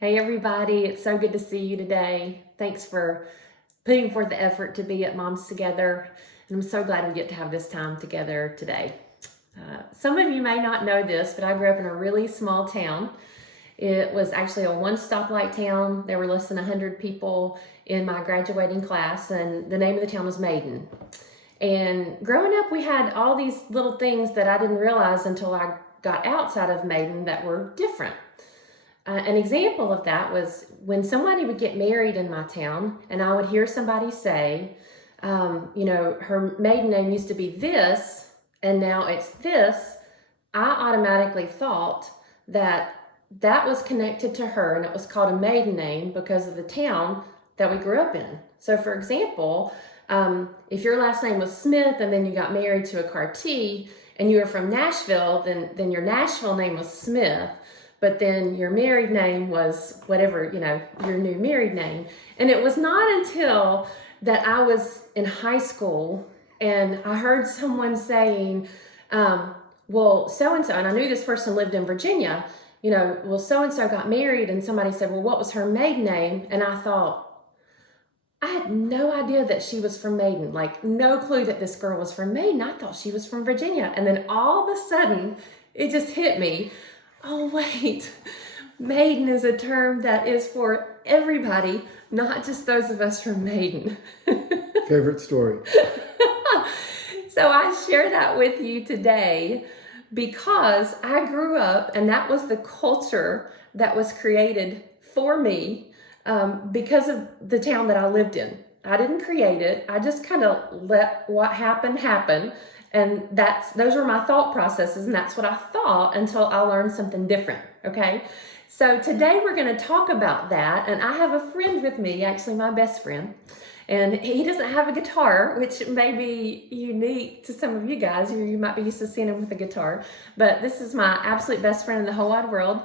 Hey everybody, it's so good to see you today. Thanks for putting forth the effort to be at Moms Together. And I'm so glad we get to have this time together today. Some of you may not know this, but I grew up in a really small town. It was actually a one stoplight town. There were less than 100 people in my graduating class, and the name of the town was Maiden. And growing up, we had all these little things that I didn't realize until I got outside of Maiden that were different. An example of that was when somebody would get married in my town, and I would hear somebody say, her maiden name used to be this, and now it's this. I automatically thought that that was connected to her, and it was called a maiden name because of the town that we grew up in. So, for example, if your last name was Smith and then you got married to a Carty and you were from Nashville, then your Nashville name was Smith, but then your married name was whatever, your new married name. And it was not until that I was in high school and I heard someone saying, well, so-and-so, and I knew this person lived in Virginia, well, so-and-so got married, and somebody said, well, what was her maiden name? And I thought, I had no idea that she was from Maiden, like no clue that this girl was from Maiden. I thought she was from Virginia. And then all of a sudden, it just hit me. Oh, wait, Maiden is a term that is for everybody, not just those of us from Maiden. Favorite story. So I share that with you today because I grew up and that was the culture that was created for me because of the town that I lived in. I didn't create it. I just kind of let what happened happen. And those were my thought processes, and that's what I thought until I learned something different. Okay. So today we're going to talk about that. And I have a friend with me, actually my best friend. And he doesn't have a guitar, which may be unique to some of you guys. You might be used to seeing him with a guitar. But this is my absolute best friend in the whole wide world.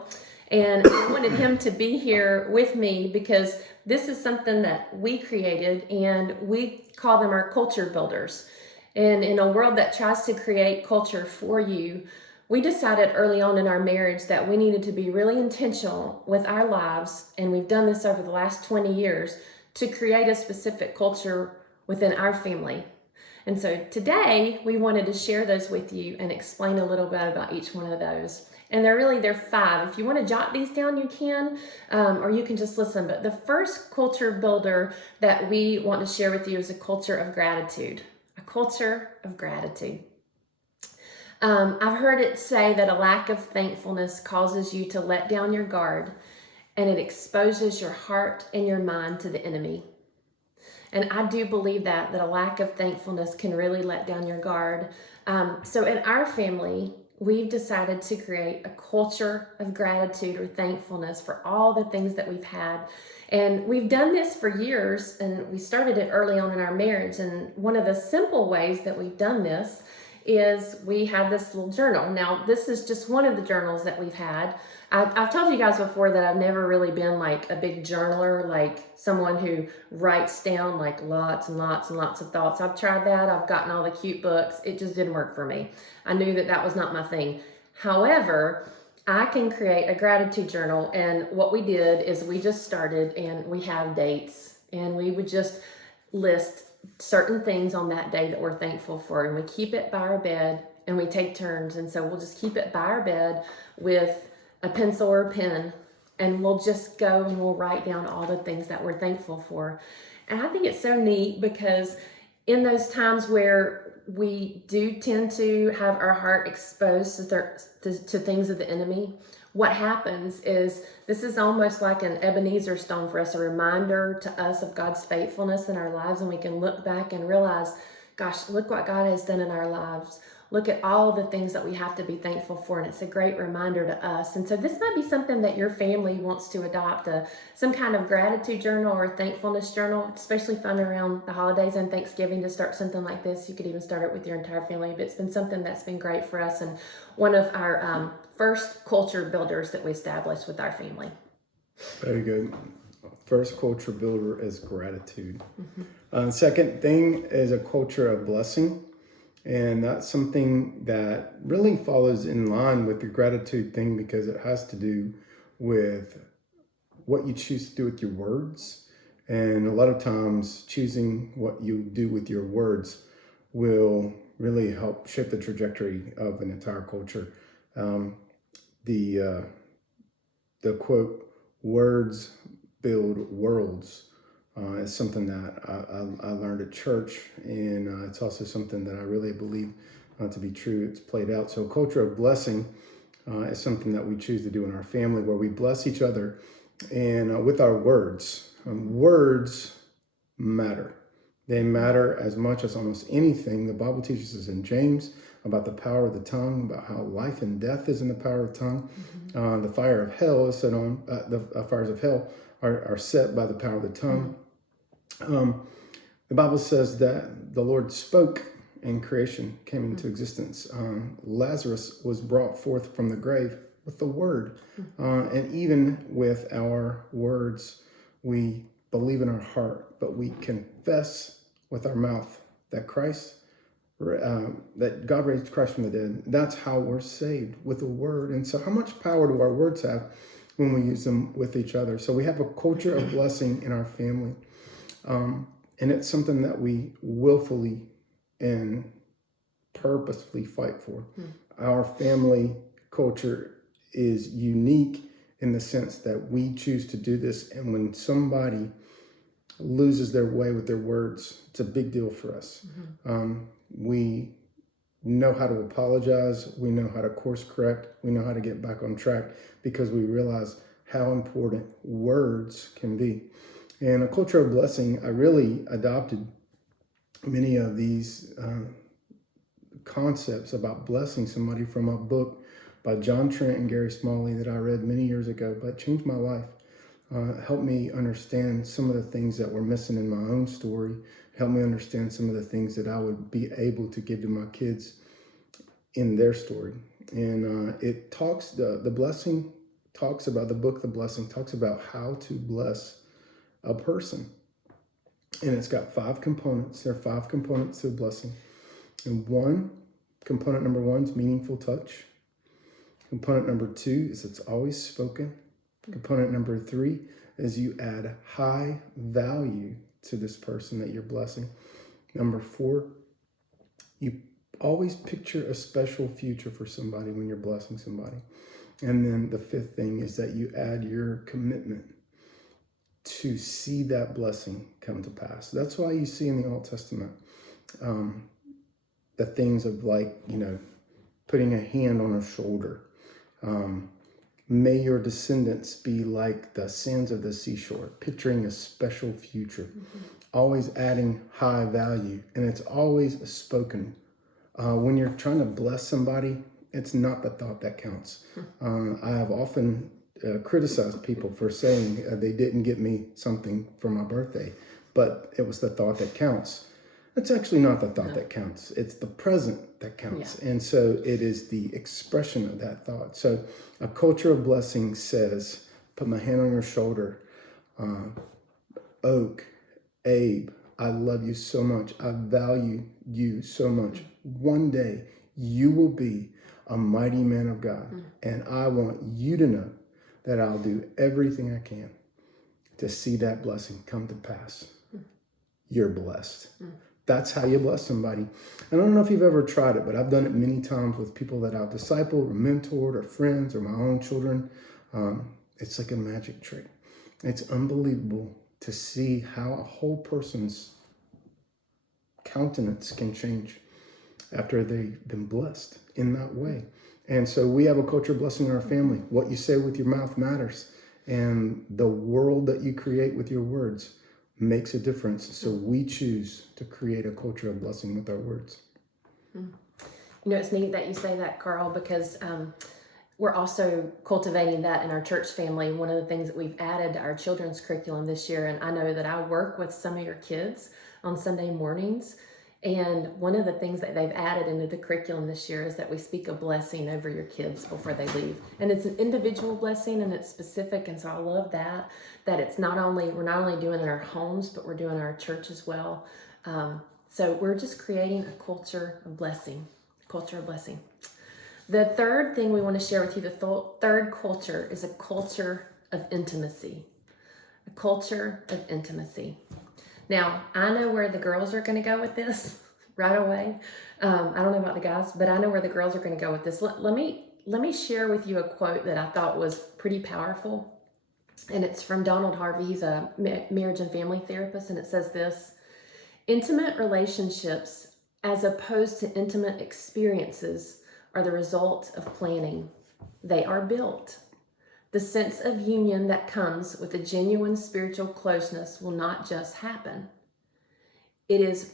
And I wanted him to be here with me because this is something that we created, and we call them our culture builders. And in a world that tries to create culture for you, we decided early on in our marriage that we needed to be really intentional with our lives, and we've done this over the last 20 years, to create a specific culture within our family. And so today we wanted to share those with you and explain a little bit about each one of those. And they're 5. If you want to jot these down, you can, or you can just listen. But the first culture builder that we want to share with you is a culture of gratitude. A culture of gratitude. I've heard it say that a lack of thankfulness causes you to let down your guard, and it exposes your heart and your mind to the enemy. And I do believe that a lack of thankfulness can really let down your guard. So in our family, we've decided to create a culture of gratitude or thankfulness for all the things that we've had. And we've done this for years, and we started it early on in our marriage. And one of the simple ways that we've done this is we have this little journal. Now, this is just one of the journals that we've had. I've told you guys before that I've never really been like a big journaler, like someone who writes down like lots and lots and lots of thoughts. I've tried that. I've gotten all the cute books. It just didn't work for me. I knew that was not my thing. However, I can create a gratitude journal. And what we did is we just started, and we have dates, and we would just list certain things on that day that we're thankful for. And we keep it by our bed, and we take turns. And so we'll just keep it by our bed with a pencil or a pen, and we'll just go and we'll write down all the things that we're thankful for. And I think it's so neat because in those times where we do tend to have our heart exposed to things of the enemy, what happens is this is almost like an Ebenezer stone for us, a reminder to us of God's faithfulness in our lives, and we can look back and realize, gosh, look what God has done in our lives. Look at all the things that we have to be thankful for, and it's a great reminder to us. And so this might be something that your family wants to adopt, some kind of gratitude journal or thankfulness journal. It's especially fun around the holidays and Thanksgiving to start something like this. You could even start it with your entire family, but it's been something that's been great for us, and one of our first culture builders that we established with our family. Very good. First culture builder is gratitude. Second thing is a culture of blessing. And that's something that really follows in line with the gratitude thing because it has to do with what you choose to do with your words. And a lot of times choosing what you do with your words will really help shape the trajectory of an entire culture. Um, the quote, words build worlds, is something that I learned at church. And it's also something that I really believe to be true. It's played out. So culture of blessing is something that we choose to do in our family, where we bless each other and with our words. Words matter. They matter as much as almost anything. The Bible teaches us in James about the power of the tongue, about how life and death is in the power of the tongue. The fire of hell is set on, the fires of hell are set by the power of the tongue. The Bible says that the Lord spoke and creation came into existence. Lazarus was brought forth from the grave with the word. And even with our words, we believe in our heart, but we confess with our mouth that that God raised Christ from the dead. That's how we're saved, with the word. And so how much power do our words have when we use them with each other? So we have a culture of blessing in our family. And it's something that we willfully and purposefully fight for. Our family culture is unique in the sense that we choose to do this. And when somebody loses their way with their words, it's a big deal for us. We know how to apologize. We know how to course correct. We know how to get back on track, because we realize how important words can be. And a culture of blessing, I really adopted many of these concepts about blessing somebody from a book by John Trent and Gary Smalley that I read many years ago, but changed my life. Helped me understand some of the things that were missing in my own story. Helped me understand some of the things that I would be able to give to my kids in their story. And it talks, the blessing talks about, the book, The Blessing, talks about how to bless a person. And it's got 5 components. There are 5 components to a blessing. And component number 1 is meaningful touch. Component number 2 is it's always spoken. Component number 3 is you add high value to this person that you're blessing. Number 4, you always picture a special future for somebody when you're blessing somebody. And then the 5th thing is that you add your commitment to see that blessing come to pass. That's why you see in the Old Testament the things of, like, putting a hand on a shoulder. May your descendants be like the sands of the seashore, picturing a special future, always adding high value. And it's always spoken. When you're trying to bless somebody, it's not the thought that counts. I have often criticized people for saying they didn't get me something for my birthday, but it was the thought that counts. It's actually not the thought that counts. It's the present that counts. Yeah. And so it is the expression of that thought. So a culture of blessing says, put my hand on your shoulder. Oak, Abe, I love you so much. I value you so much. One day you will be a mighty man of God. And I want you to know that I'll do everything I can to see that blessing come to pass. You're blessed. That's how you bless somebody. And I don't know if you've ever tried it, but I've done it many times with people that I've discipled or mentored or friends or my own children. It's like a magic trick. It's unbelievable to see how a whole person's countenance can change after they've been blessed in that way. And so we have a culture of blessing in our family. What you say with your mouth matters. And the world that you create with your words makes a difference. So we choose to create a culture of blessing with our words. It's neat that you say that, Carl, because we're also cultivating that in our church family. One of the things that we've added to our children's curriculum this year, and I know that I work with some of your kids on Sunday mornings, and one of the things that they've added into the curriculum this year is that we speak a blessing over your kids before they leave. And it's an individual blessing and it's specific. And so I love that it's we're not only doing it in our homes, but we're doing it in our church as well. So we're just creating a culture of blessing. The third thing we want to share with you, the third culture, is a culture of intimacy. a culture of intimacy. Now, I know where the girls are going to go with this right away. I don't know about the guys, but I know where the girls are going to go with this. Let me share with you a quote that I thought was pretty powerful. And it's from Donald Harvey. He's a marriage and family therapist. And it says this: intimate relationships, as opposed to intimate experiences, are the result of planning. They are built. The sense of union that comes with a genuine spiritual closeness will not just happen. If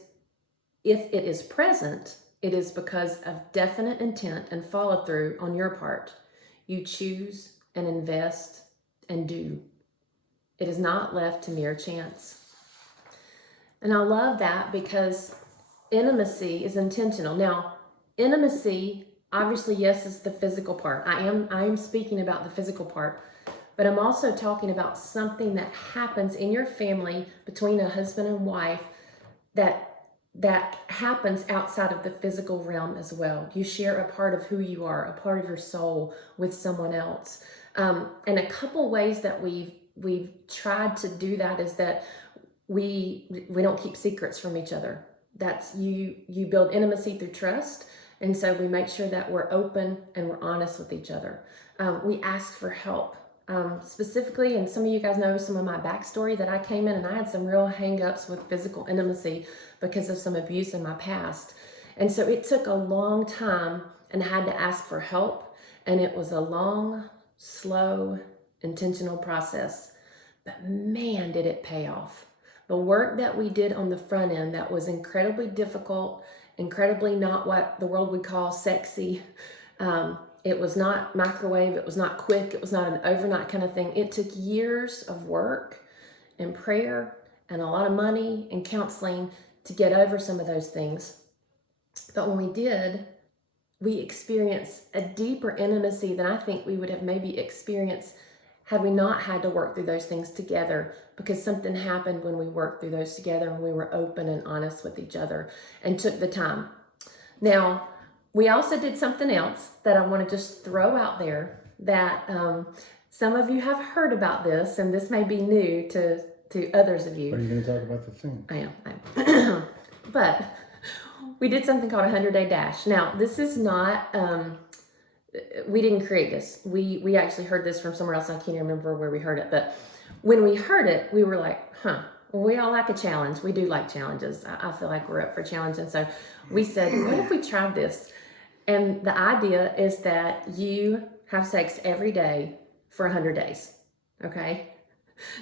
it is present, it is because of definite intent and follow through on your part. You choose and invest and do. It is not left to mere chance. And I love that because intimacy is intentional. Now, intimacy, obviously, yes, is the physical part. I am speaking about the physical part, but I'm also talking about something that happens in your family between a husband and wife that happens outside of the physical realm as well. You share a part of who you are, a part of your soul with someone else. And a couple ways that we've tried to do that is that we don't keep secrets from each other. That's you build intimacy through trust. And so we make sure that we're open and we're honest with each other. We ask for help. Specifically, and some of you guys know some of my backstory, that I came in and I had some real hang-ups with physical intimacy because of some abuse in my past. And so it took a long time, and I had to ask for help. And it was a long, slow, intentional process. But man, did it pay off. The work that we did on the front end that was incredibly difficult, incredibly not what the world would call sexy. It was not microwave. It was not quick. It was not an overnight kind of thing. It took years of work and prayer and a lot of money and counseling to get over some of those things. But when we did, we experienced a deeper intimacy than I think we would have maybe experienced had we not had to work through those things together, because something happened when we worked through those together and we were open and honest with each other and took the time. Now, we also did something else that I want to just throw out there that some of you have heard about this, and this may be new to others of you. Are you going to talk about the thing? I am. But we did something called a 100-day dash. Now, this is not, we didn't create this. We actually heard this from somewhere else. I can't remember where we heard it. But when we heard it, we were like, we all like a challenge. We do like challenges. I feel like we're up for a challenge. And so we said, what if we tried this? And the idea is that you have sex every day for 100 days. Okay?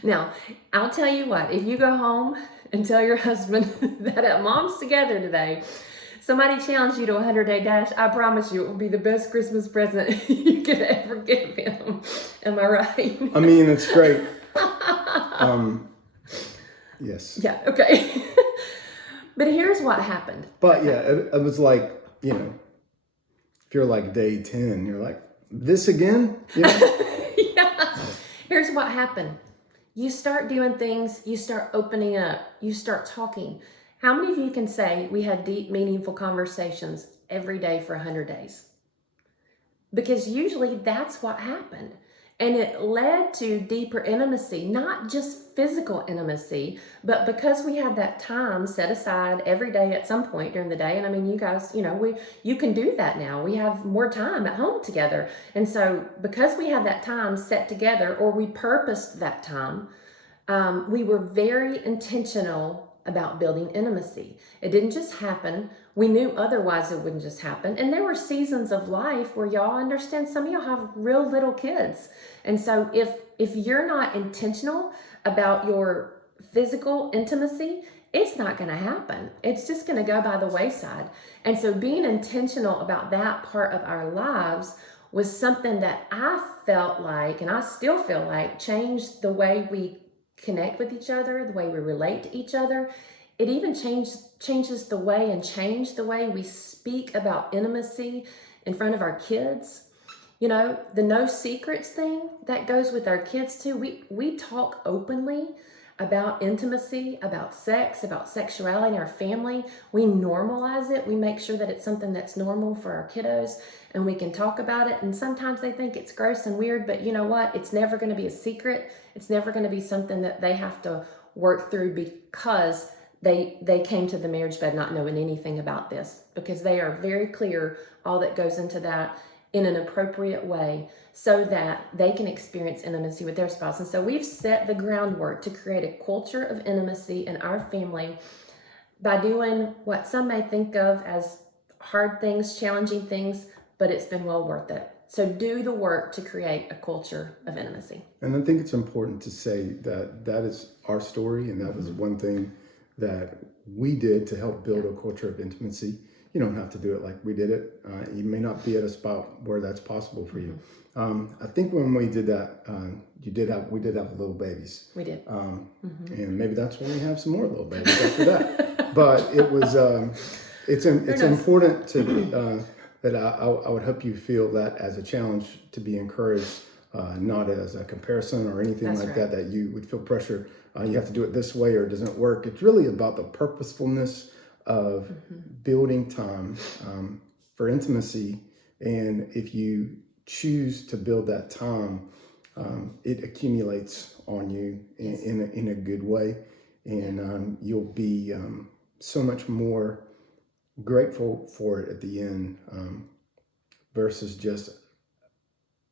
Now, I'll tell you what, if you go home and tell your husband that at Mom's Together today, somebody challenged you to a 100-day dash, I promise you it will be the best Christmas present you could ever give him. Am I right? I mean, it's great. Yes. Yeah, okay. But here's what happened. But yeah, it was like, if you're like day 10, you're like, this again? Yeah. Here's what happened. You start doing things, you start opening up, you start talking. How many of you can say we had deep, meaningful conversations every day for 100 days? Because usually that's what happened. And it led to deeper intimacy, not just physical intimacy, but because we had that time set aside every day at some point during the day. And I mean, you guys, you can do that now. We have more time at home together. And so because we had that time set together, or we purposed that time, we were very intentional about building intimacy. It didn't just happen. We knew otherwise it wouldn't just happen. And there were seasons of life where y'all understand, some of y'all have real little kids. And so if you're not intentional about your physical intimacy, it's not going to happen. It's just going to go by the wayside. And so being intentional about that part of our lives was something that I felt like, and I still feel like, changed the way we connect with each other, the way we relate to each other. It even changes the way we speak about intimacy in front of our kids. The no secrets thing, that goes with our kids too. We talk openly. about intimacy, about sex, about sexuality in our family. We normalize it. We make sure that it's something that's normal for our kiddos and we can talk about it. And sometimes they think it's gross and weird, but you know what? It's never going to be a secret. It's never going to be something that they have to work through because they came to the marriage bed not knowing anything about this, because they are very clear all that goes into that in an appropriate way so that they can experience intimacy with their spouse. And so we've set the groundwork to create a culture of intimacy in our family by doing what some may think of as hard things, challenging things, but it's been well worth it. So do the work to create a culture of intimacy. And I think it's important to say that that is our story, and that was one thing that we did to help build a culture of intimacy. You don't have to do it like we did it. You may not be at a spot where that's possible for you. I think when we did that, we did have little babies. We did. And maybe that's when we have some more little babies after that. But it was, it's important to, that I would hope you feel that as a challenge, to be encouraged, not as a comparison or anything That's like right. that you would feel pressure. You have to do it this way or it doesn't work. It's really about the purposefulness of building time for intimacy. And if you choose to build that time, it accumulates on you in a good way. And you'll be so much more grateful for it at the end versus just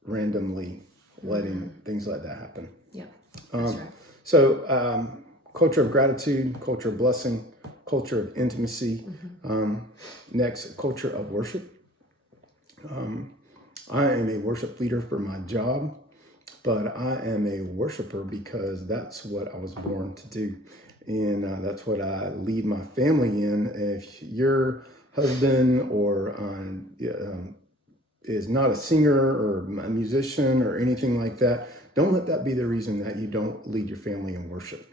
randomly letting things like that happen. Yeah, that's right. So, culture of gratitude, culture of blessing, culture of intimacy. Next, culture of worship. I am a worship leader for my job, but I am a worshiper because that's what I was born to do. And that's what I lead my family in. If your husband or is not a singer or a musician or anything like that, don't let that be the reason that you don't lead your family in worship.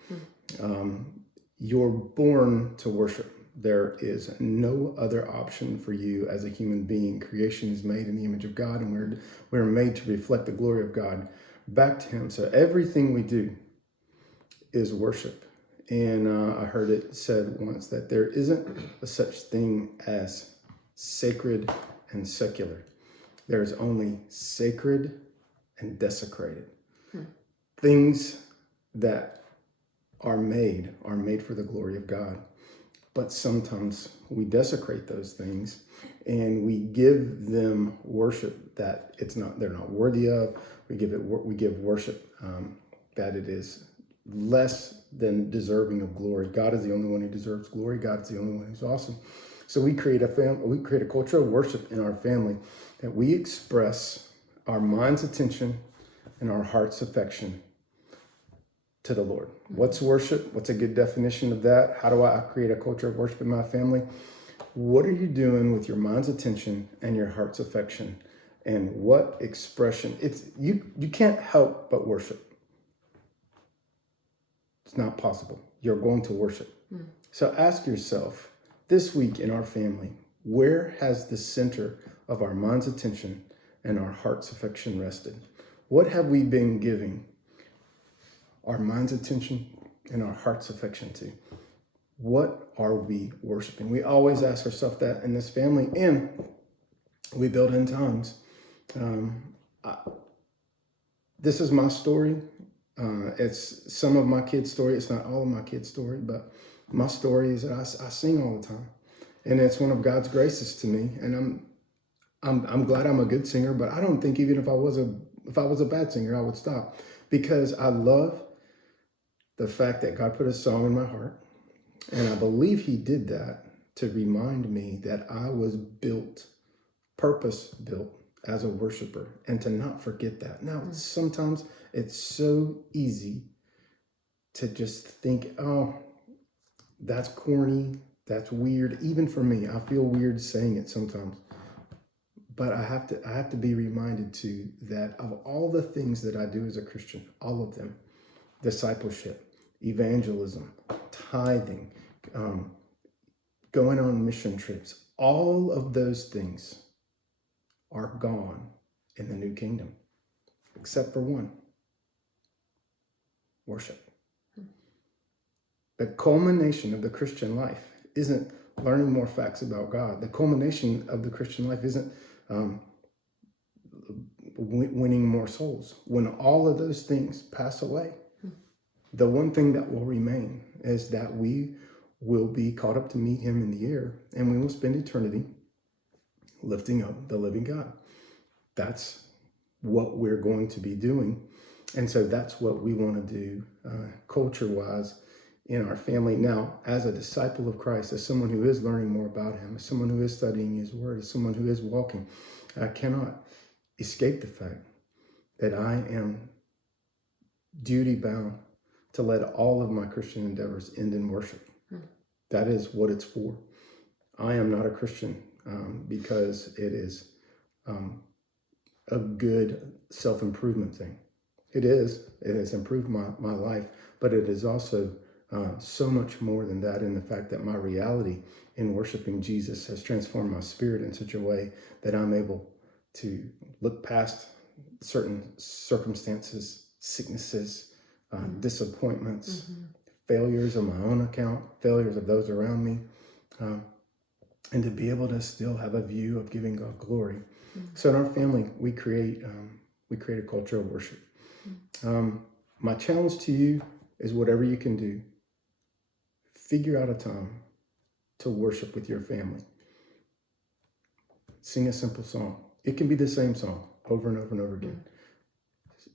You're born to worship. There is no other option for you as a human being. Creation is made in the image of God, and we're made to reflect the glory of God back to Him. So everything we do is worship. And I heard it said once that there isn't a such thing as sacred and secular. There's only sacred and desecrated. Things that are made for the glory of God. But sometimes we desecrate those things and we give them worship that they're not worthy of. We give worship that it is less than deserving of glory. God is the only one who deserves glory. God is the only one who's awesome. So we create a culture of worship in our family that we express our mind's attention and our heart's affection to the Lord. What's worship? What's a good definition of that? How do I create a culture of worship in my family? What are you doing with your mind's attention and your heart's affection? And what expression? You can't help but worship. It's not possible. You're going to worship. So ask yourself, this week in our family, where has the center of our mind's attention and our heart's affection rested? What have we been giving our mind's attention and our heart's affection to? What are we worshiping? We always ask ourselves that in this family, and we build in times. This is my story. It's some of my kids' story. It's not all of my kids' story, but my story is that I sing all the time, and it's one of God's graces to me. And I'm glad I'm a good singer, but I don't think even if I was a bad singer, I would stop, because I love the fact that God put a song in my heart, and I believe He did that to remind me that I was purpose-built as a worshiper, and to not forget that. Now, sometimes it's so easy to just think, oh, that's corny, that's weird. Even for me, I feel weird saying it sometimes. But I have to be reminded too that of all the things that I do as a Christian, all of them, discipleship, evangelism, tithing, going on mission trips, all of those things are gone in the new kingdom, except for one: worship. The culmination of the Christian life isn't learning more facts about God. The culmination of the Christian life isn't winning more souls. When all of those things pass away, the one thing that will remain is that we will be caught up to meet him in the air, and we will spend eternity lifting up the living God. That's what we're going to be doing. And so that's what we want to do culture-wise in our family. Now, as a disciple of Christ, as someone who is learning more about him, as someone who is studying his word, as someone who is walking, I cannot escape the fact that I am duty-bound to let all of my Christian endeavors end in worship. That is what it's for. I am not a Christian because it is a good self-improvement thing. It has improved my life, but it is also so much more than that, in the fact that my reality in worshiping Jesus has transformed my spirit in such a way that I'm able to look past certain circumstances, sicknesses, disappointments, failures on my own account, failures of those around me, and to be able to still have a view of giving God glory. So in our family, we create a culture of worship. My challenge to you is, whatever you can do, figure out a time to worship with your family. Sing a simple song. It can be the same song over and over and over again.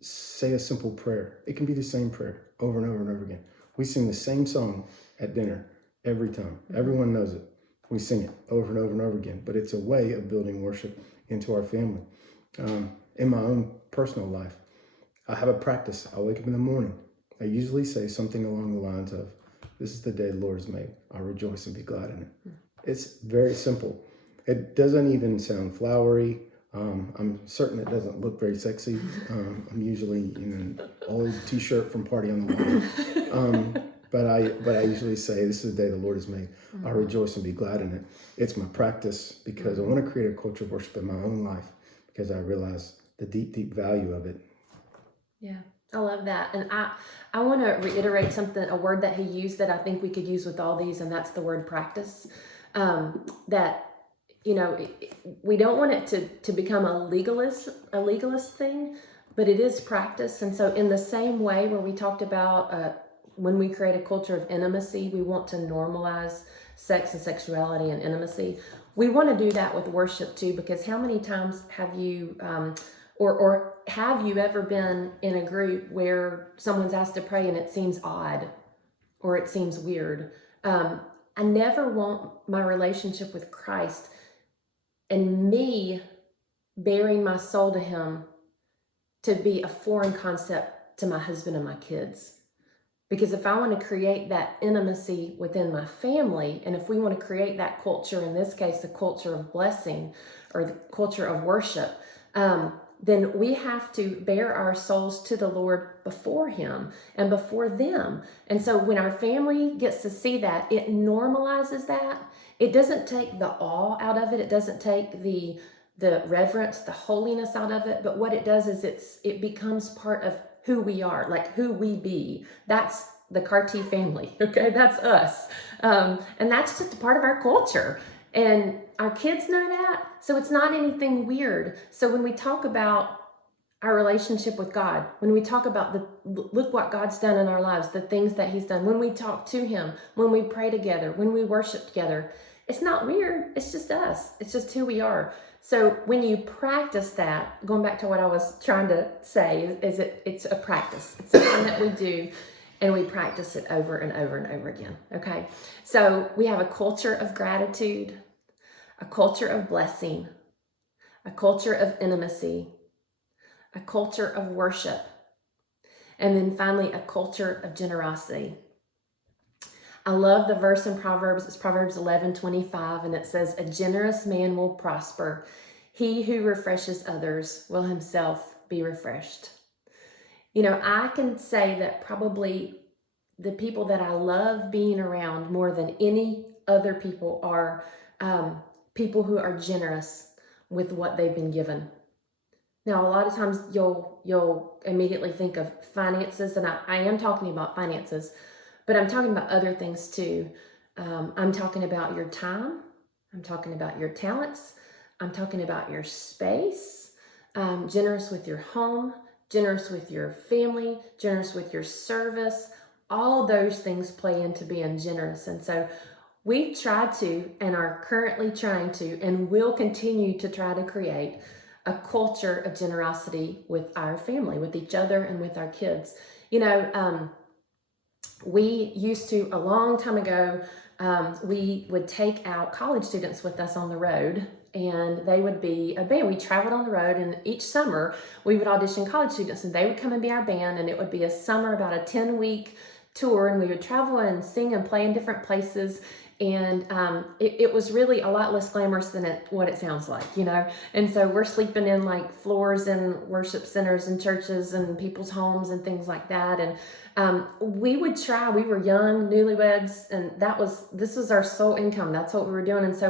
Say a simple prayer. It can be the same prayer over and over and over again. We sing the same song at dinner every time. Everyone knows it. We sing it over and over and over again, but it's a way of building worship into our family. In my own personal life, I have a practice. I wake up in the morning. I usually say something along the lines of, "This is the day the Lord has made. I'll rejoice and be glad in it." It's very simple. It doesn't even sound flowery. I'm certain it doesn't look very sexy. I'm usually in an old t-shirt from Party on the Wall. But I usually say, "This is the day the Lord has made. I'll rejoice and be glad in it." It's my practice because I want to create a culture of worship in my own life, because I realize the deep, deep value of it. Yeah, I love that. And I want to reiterate a word that he used that I think we could use with all these, and that's the word practice. That, we don't want it to become a legalist thing, but it is practice. And so in the same way where we talked about when we create a culture of intimacy, we want to normalize sex and sexuality and intimacy. We want to do that with worship too, because how many times have you or have you ever been in a group where someone's asked to pray and it seems odd or it seems weird? I never want my relationship with Christ and me bearing my soul to him to be a foreign concept to my husband and my kids. Because if I want to create that intimacy within my family, and if we want to create that culture, in this case, the culture of blessing or the culture of worship, then we have to bear our souls to the Lord before him and before them. And so when our family gets to see that, it normalizes that. It doesn't take the awe out of it. It doesn't take the reverence, the holiness out of it. But what it does is it becomes part of who we are, like who we be. That's the Carty family, okay? That's us. And that's just a part of our culture. And our kids know that, so it's not anything weird. So when we talk about our relationship with God, when we talk about look what God's done in our lives, the things that he's done, when we talk to him, when we pray together, when we worship together, it's not weird. It's just us. It's just who we are. So when you practice that, going back to what I was trying to say, it's a practice. It's something that we do, and we practice it over and over and over again, okay? So we have a culture of gratitude, a culture of blessing, a culture of intimacy, a culture of worship, and then finally a culture of generosity. I love the verse in Proverbs. It's Proverbs 11:25, and it says, "A generous man will prosper. He who refreshes others will himself be refreshed." I can say that probably the people that I love being around more than any other people are people who are generous with what they've been given. Now, a lot of times you'll immediately think of finances, and I am talking about finances, but I'm talking about other things too. I'm talking about your time. I'm talking about your talents. I'm talking about your space. Generous with your home, generous with your family, generous with your service. All those things play into being generous. And so we've tried to, and are currently trying to, and will continue to try to create a culture of generosity with our family, with each other, and with our kids. You know, we used to, a long time ago, we would take out college students with us on the road, and they would be a band. We traveled on the road, and each summer we would audition college students, and they would come and be our band, and it would be a summer, about a 10-week tour, and we would travel and sing and play in different places. And it was really a lot less glamorous than what it sounds like, you know. And so we're sleeping in like floors in worship centers and churches and people's homes and things like that. And we would try. We were young, newlyweds, and this was our sole income. That's what we were doing. And so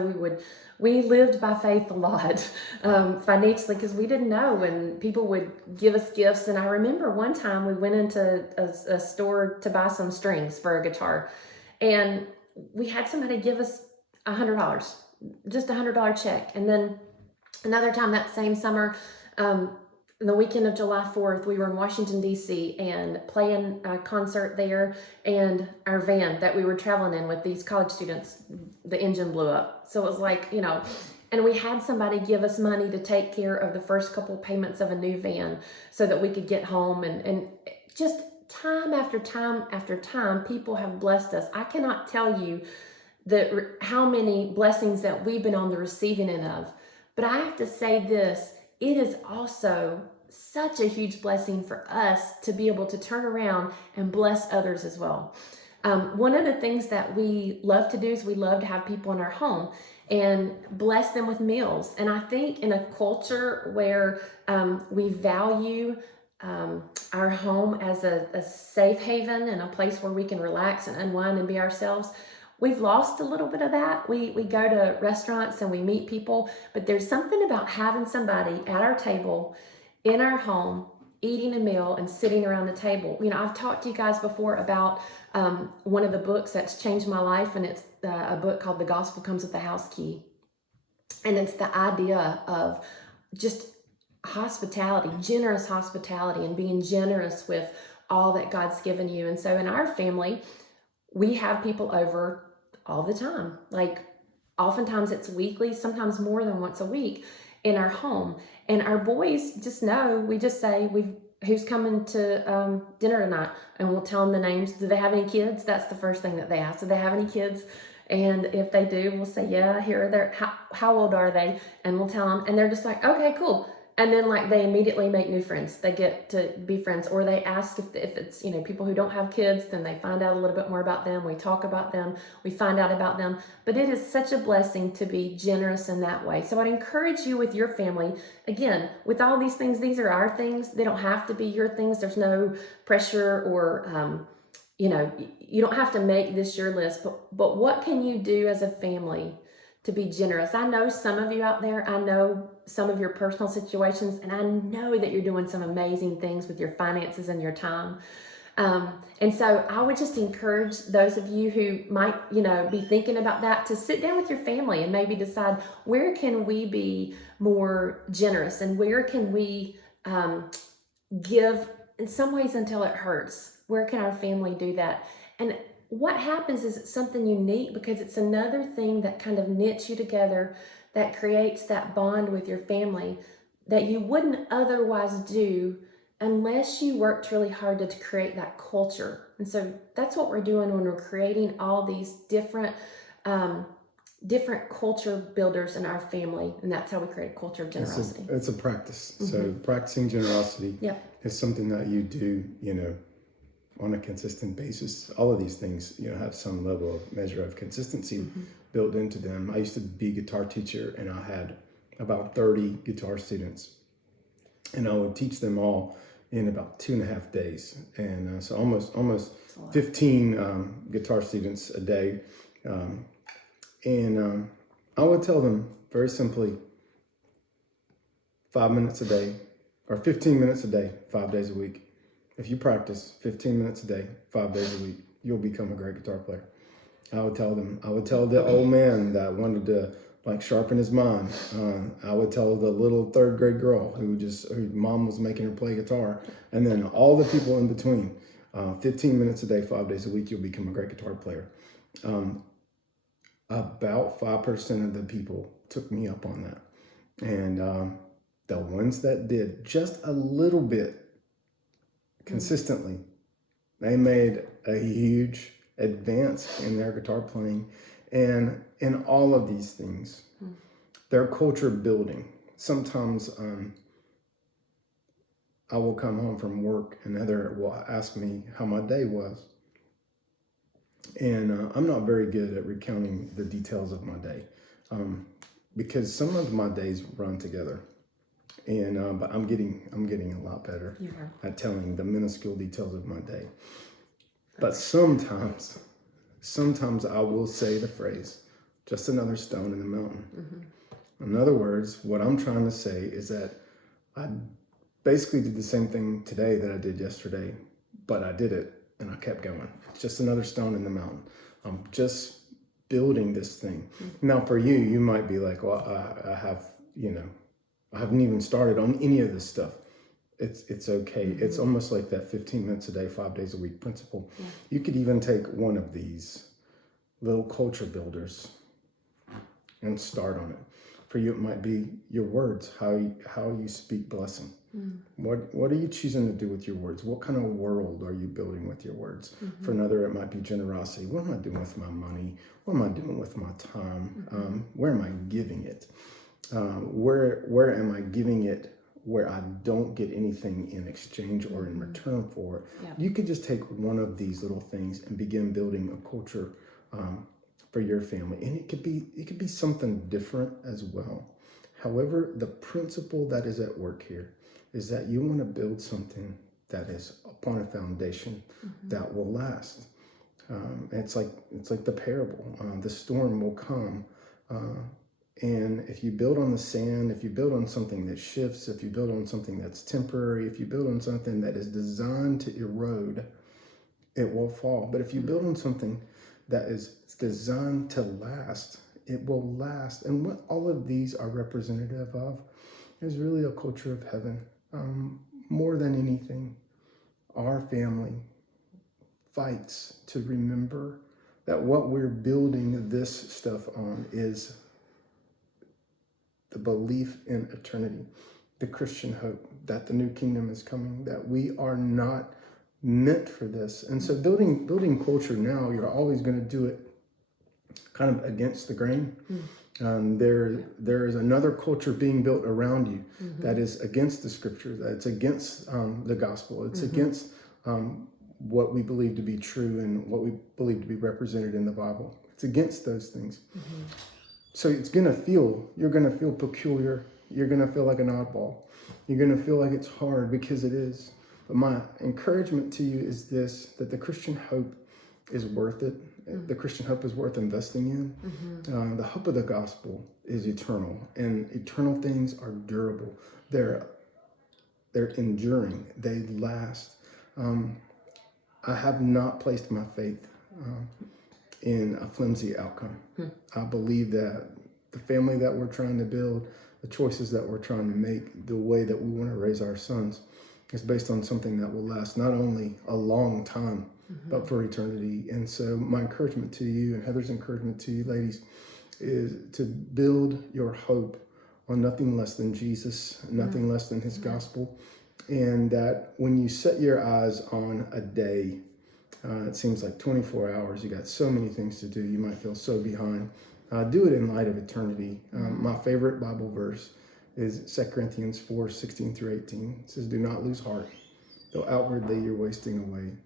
we lived by faith a lot, financially, because we didn't know, and people would give us gifts. And I remember one time we went into a store to buy some strings for a guitar, and we had somebody give us $100, just $100 check. And then another time that same summer, the weekend of July 4th, we were in Washington, D.C. and playing a concert there, and our van that we were traveling in with these college students, the engine blew up. So it was like, you know, and we had somebody give us money to take care of the first couple payments of a new van so that we could get home. And just time after time after time, people have blessed us. I cannot tell you how many blessings that we've been on the receiving end of. But I have to say this, it is also such a huge blessing for us to be able to turn around and bless others as well. One of the things that we love to do is we love to have people in our home and bless them with meals. And I think in a culture where we value our home as a safe haven and a place where we can relax and unwind and be ourselves, we've lost a little bit of that. We go to restaurants and we meet people, but there's something about having somebody at our table in our home, eating a meal and sitting around the table. You know, I've talked to you guys before about one of the books that's changed my life, and it's a book called The Gospel Comes with the House Key. And it's the idea of just hospitality, generous hospitality, and being generous with all that God's given you. And so in our family, we have people over all the time. Like oftentimes it's weekly, sometimes more than once a week in our home. And our boys just know, we just say, who's coming to dinner tonight? And we'll tell them the names. Do they have any kids? That's the first thing that they ask. Do they have any kids? And if they do, we'll say, yeah, here are their, how old are they? And we'll tell them, and they're just like, okay, cool. And then like they immediately make new friends. They get to be friends, or they ask if it's, you know, people who don't have kids, then they find out a little bit more about them. We talk about them, we find out about them. But it is such a blessing to be generous in that way. So I'd encourage you with your family, again, with all these things, these are our things. They don't have to be your things. There's no pressure or, you know, you don't have to make this your list, but what can you do as a family to be generous? I know some of you out there, I know some of your personal situations, and I know that you're doing some amazing things with your finances and your time. And so I would just encourage those of you who might, you know, be thinking about that to sit down with your family and maybe decide, where can we be more generous, and where can we give in some ways until it hurts? Where can our family do that? And what happens is it's something unique, because it's another thing that kind of knits you together, that creates that bond with your family that you wouldn't otherwise do unless you worked really hard to create that culture. And so that's what we're doing when we're creating all these different culture builders in our family. And that's how we create a culture of generosity. It's a practice. Mm-hmm. So practicing generosity is something that you do, you know, on a consistent basis. All of these things, you know, have some level of measure of consistency built into them. I used to be a guitar teacher, and I had about 30 guitar students, and I would teach them all in about 2.5 days. And so almost 15 guitar students a day. And I would tell them very simply, 5 minutes a day, or 15 minutes a day, 5 days a week. If you practice 15 minutes a day, 5 days a week, you'll become a great guitar player. I would tell them. I would tell the old man that wanted to like sharpen his mind. I would tell the little third grade girl who mom was making her play guitar, and then all the people in between. 15 minutes a day, 5 days a week, you'll become a great guitar player. About 5% of the people took me up on that, and the ones that did just a little bit consistently, they made a huge advance in their guitar playing and in all of these things. Their culture building. Sometimes I will come home from work and Heather will ask me how my day was. And I'm not very good at recounting the details of my day because some of my days run together. And but I'm getting a lot better at telling the minuscule details of my day. But sometimes I will say the phrase, just another stone in the mountain. In other words, what I'm trying to say is that I basically did the same thing today that I did yesterday, but I did it and I kept going. It's just another stone in the mountain. I'm just building this thing. Now for you, you might be like, well, I haven't even started on any of this stuff. It's okay. It's almost like that 15 minutes a day, 5 days a week principle. Yeah. You could even take one of these little culture builders and start on it. For you, it might be your words, how you speak blessing. What are you choosing to do with your words? What kind of world are you building with your words? For another, it might be generosity. What am I doing with my money? What am I doing with my time? Where am I giving it? Where am I giving it where I don't get anything in exchange or in return for it? Yeah. You could just take one of these little things and begin building a culture for your family. And it could be something different as well. However, the principle that is at work here is that you want to build something that is upon a foundation that will last. It's like the parable. The storm will come. And if you build on the sand, if you build on something that shifts, if you build on something that's temporary, if you build on something that is designed to erode, it will fall. But if you build on something that is designed to last, it will last. And what all of these are representative of is really a culture of heaven. More than anything, our family fights to remember that what we're building this stuff on is the belief in eternity, the Christian hope that the new kingdom is coming, that we are not meant for this. And so building culture now, you're always going to do it kind of against the grain. There is another culture being built around you that is against the scriptures, that's against the gospel. It's against what we believe to be true and what we believe to be represented in the Bible. It's against those things. So you're going to feel peculiar. You're going to feel like an oddball. You're going to feel like it's hard because it is. But my encouragement to you is this, that the Christian hope is worth it. The Christian hope is worth investing in. The hope of the gospel is eternal, and eternal things are durable. They're enduring. They last. I have not placed my faith in a flimsy outcome. I believe that the family that we're trying to build, the choices that we're trying to make, the way that we want to raise our sons is based on something that will last not only a long time, but for eternity. And so my encouragement to you, and Heather's encouragement to you, ladies, is to build your hope on nothing less than Jesus, nothing less than his gospel. And that when you set your eyes on a day, it seems like 24 hours, you got so many things to do, you might feel so behind. Do it in light of eternity. My favorite Bible verse is 2 Corinthians 4:16-18. It says, "Do not lose heart, though outwardly you're wasting away.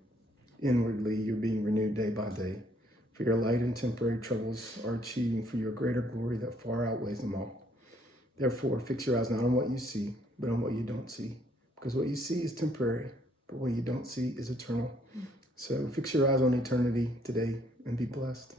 Inwardly you're being renewed day by day. For your light and temporary troubles are achieving for your greater glory that far outweighs them all. Therefore, fix your eyes not on what you see, but on what you don't see. Because what you see is temporary, but what you don't see is eternal." So fix your eyes on eternity today and be blessed.